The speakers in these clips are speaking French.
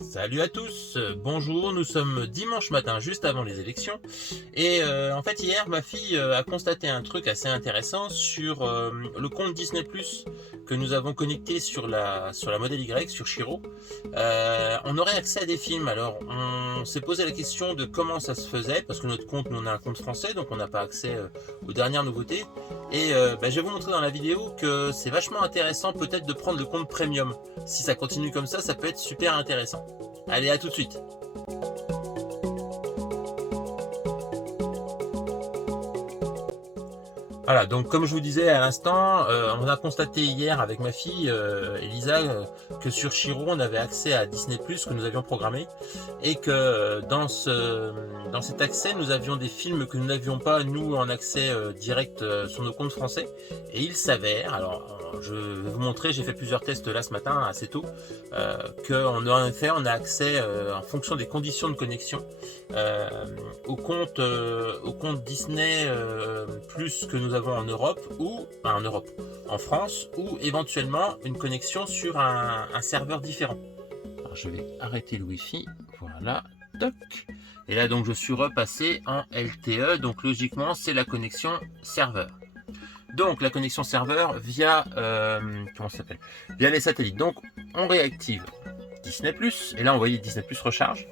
Salut à tous, bonjour, nous sommes dimanche matin juste avant les élections et en fait hier ma fille a constaté un truc assez intéressant sur le compte Disney Plus que nous avons connecté sur la modèle Y, sur Chiro. On aurait accès à des films, alors on s'est posé la question de comment ça se faisait parce que notre compte, nous on a un compte français donc on n'a pas accès aux dernières nouveautés et je vais vous montrer dans la vidéo que c'est vachement intéressant peut-être de prendre le compte premium. Si ça continue comme ça peut être super intéressant. Allez, à tout de suite. Voilà, donc comme je vous disais à l'instant, on a constaté hier avec ma fille Elisa que sur Chiro on avait accès à Disney Plus que nous avions programmé et que dans cet accès nous avions des films que nous n'avions pas nous en accès direct sur nos comptes français et il s'avère, alors je vais vous montrer, j'ai fait plusieurs tests là ce matin assez tôt, qu'en effet on a accès en fonction des conditions de connexion euh, au compte Disney Plus que nous avons en Europe ou en Europe, en France, ou éventuellement une connexion sur un serveur différent. Alors je vais arrêter le Wi-Fi, voilà, toc. Et là donc je suis repassé en LTE, donc logiquement c'est la connexion serveur. Donc la connexion serveur via comment ça s'appelle, via les satellites. Donc on réactive Disney Plus et là on voyait Disney Plus recharge.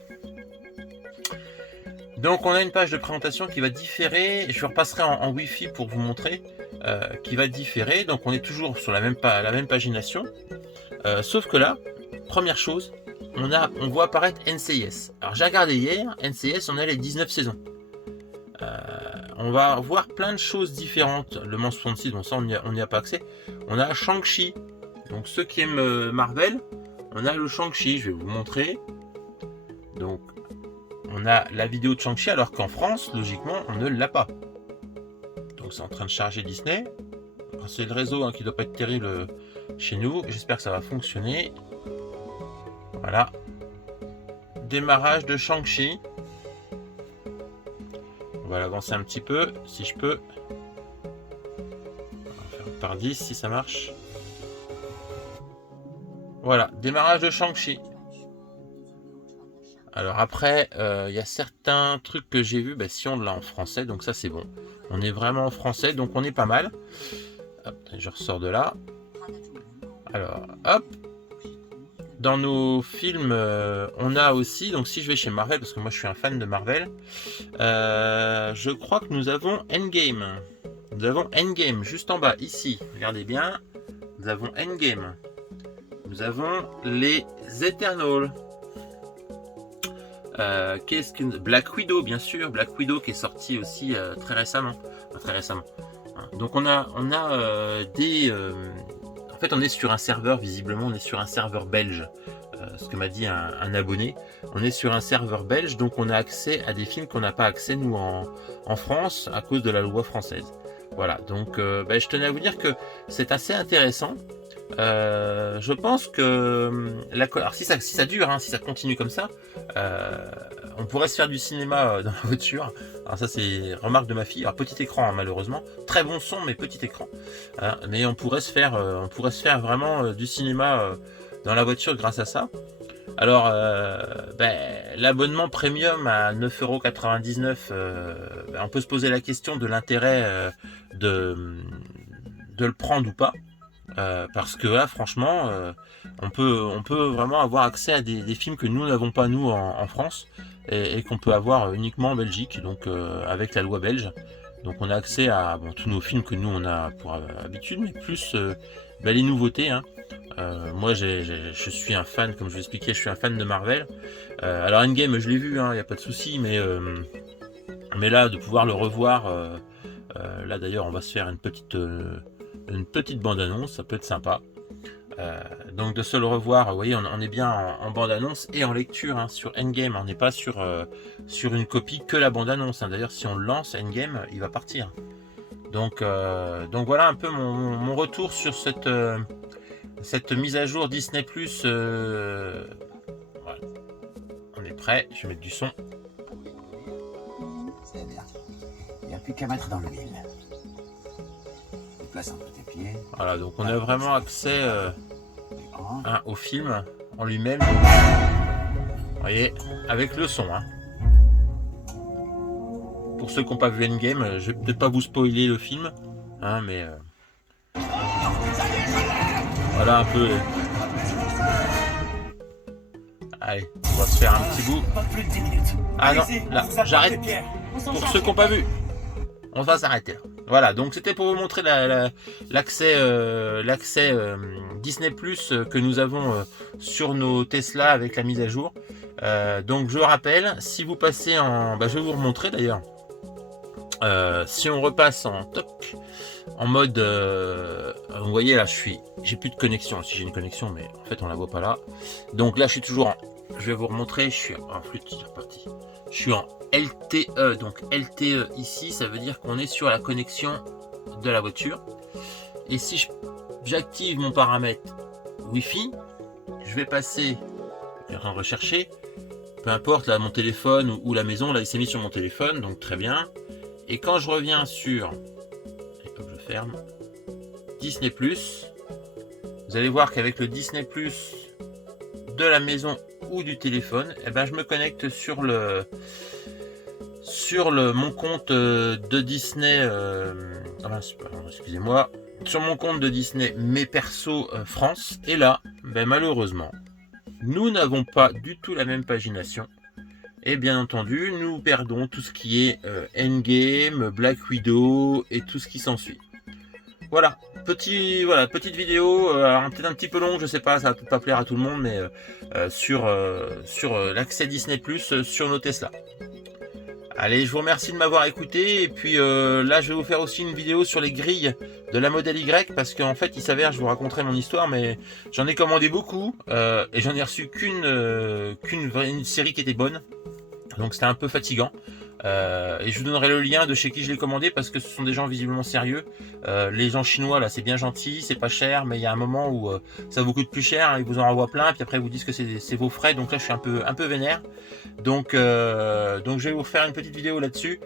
Donc on a une page de présentation qui va différer, je repasserai en Wi-Fi pour vous montrer, qui va différer, donc on est toujours sur la même pagination, sauf que là, première chose, on voit apparaître NCIS. Alors j'ai regardé hier, NCIS on a les 19 saisons. On va voir plein de choses différentes, le Mans 66, bon ça on n'y a pas accès, on a Shang-Chi, donc ceux qui aiment Marvel, on a le Shang-Chi, je vais vous montrer, donc on a la vidéo de Shang-Chi alors qu'en France, logiquement, on ne l'a pas. Donc c'est en train de charger Disney. C'est le réseau qui doit pas être terrible chez nous. J'espère que ça va fonctionner. Voilà. Démarrage de Shang-Chi. On va l'avancer un petit peu, si je peux. On va faire par 10 si ça marche. Voilà, démarrage de Shang-Chi. Alors après, il y a certains trucs que j'ai vus, si on l'a en français, donc ça c'est bon. On est vraiment en français, donc on est pas mal. Hop, je ressors de là. Alors, hop. Dans nos films, on a aussi, donc si je vais chez Marvel, parce que moi je suis un fan de Marvel, je crois que nous avons Endgame. Nous avons Endgame juste en bas, ici. Regardez bien. Nous avons Endgame. Nous avons les Eternals. Qu'est-ce que Black Widow, bien sûr, Black Widow qui est sorti aussi très récemment, enfin, très récemment. Donc on a des, en fait on est sur un serveur, visiblement on est sur un serveur belge, ce que m'a dit un abonné. On est sur un serveur belge, donc on a accès à des films qu'on n'a pas accès nous en France à cause de la loi française. Voilà, donc je tenais à vous dire que c'est assez intéressant. Je pense que alors si ça dure, si ça continue comme ça, on pourrait se faire du cinéma dans la voiture. Alors ça c'est remarque de ma fille. Alors petit écran malheureusement, très bon son mais petit écran. Mais on pourrait se faire vraiment du cinéma dans la voiture grâce à ça. Alors l'abonnement premium à 9,99 €, on peut se poser la question de l'intérêt de le prendre ou pas. Parce que là franchement on peut vraiment avoir accès à des films que nous n'avons pas nous en France et qu'on peut avoir uniquement en Belgique, donc avec la loi belge. Donc on a accès à tous nos films que nous on a pour habitude, mais plus les nouveautés. Moi je suis un fan, comme je vous l'expliquais, je suis un fan de Marvel. Alors Endgame je l'ai vu, il n'y a pas de souci, mais là de pouvoir le revoir, là d'ailleurs on va se faire une petite bande-annonce, ça peut être sympa. Donc de se le revoir, vous voyez, on est bien en bande-annonce et en lecture sur Endgame. On n'est pas sur une copie que la bande-annonce. D'ailleurs, si on le lance, Endgame, il va partir. Donc voilà un peu mon retour sur cette mise à jour Disney+. Voilà. On est prêt, je vais mettre du son. C'est bien. Il n'y a plus qu'à mettre dans l'huile. Place entre tes pieds. Voilà, donc on a vraiment accès au film en lui-même. Vous voyez, avec le son. Hein. Pour ceux qui n'ont pas vu Endgame, je vais peut-être pas vous spoiler le film, hein, mais voilà un peu. Allez, on va se faire un petit bout. Ah non, là, j'arrête. Pour ceux qui n'ont pas vu, on va s'arrêter là. Voilà, donc c'était pour vous montrer l'accès Disney Plus que nous avons sur nos Tesla avec la mise à jour. Donc je rappelle, si vous passez en... je vais vous remontrer d'ailleurs. Si on repasse en toc, en mode... vous voyez là, j'ai plus de connexion. Si j'ai une connexion, mais en fait on la voit pas là. Donc là je suis toujours en... Je vais vous remontrer, je suis en flûte, c'est reparti. Je suis en LTE, donc LTE ici, ça veut dire qu'on est sur la connexion de la voiture. Et si j'active mon paramètre Wi-Fi, je vais passer, je suis en train de rechercher, peu importe, là, mon téléphone ou la maison, là, il s'est mis sur mon téléphone, donc très bien. Et quand je reviens sur, et hop, je ferme, Disney+, vous allez voir qu'avec le Disney+, de la maison ou du téléphone, eh ben, je me connecte sur mon compte de Disney, excusez-moi, sur mon compte de Disney, mes persos France, et là, ben, malheureusement, nous n'avons pas du tout la même pagination, et bien entendu, nous perdons tout ce qui est Endgame, Black Widow, et tout ce qui s'ensuit. Voilà, petite vidéo, peut-être un petit peu longue, je sais pas, ça va peut-être pas plaire à tout le monde, mais sur l'accès Disney Plus sur nos Tesla. Allez, je vous remercie de m'avoir écouté, et puis là je vais vous faire aussi une vidéo sur les grilles de la Model Y, parce qu'en fait il s'avère, je vous raconterai mon histoire, mais j'en ai commandé beaucoup, et j'en ai reçu qu'une série qui était bonne, donc c'était un peu fatigant. Et je vous donnerai le lien de chez qui je l'ai commandé, parce que ce sont des gens visiblement sérieux. Les gens chinois là, c'est bien gentil, c'est pas cher, mais il y a un moment où ça vous coûte plus cher, hein, ils vous en renvoient plein, puis après ils vous disent que c'est vos frais, donc là je suis un peu vénère. Donc je vais vous faire une petite vidéo là-dessus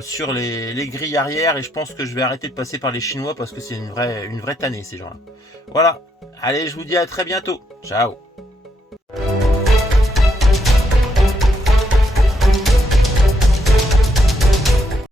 sur les grilles arrière, et je pense que je vais arrêter de passer par les Chinois parce que c'est une vraie tannée ces gens-là. Voilà, allez, je vous dis à très bientôt, ciao.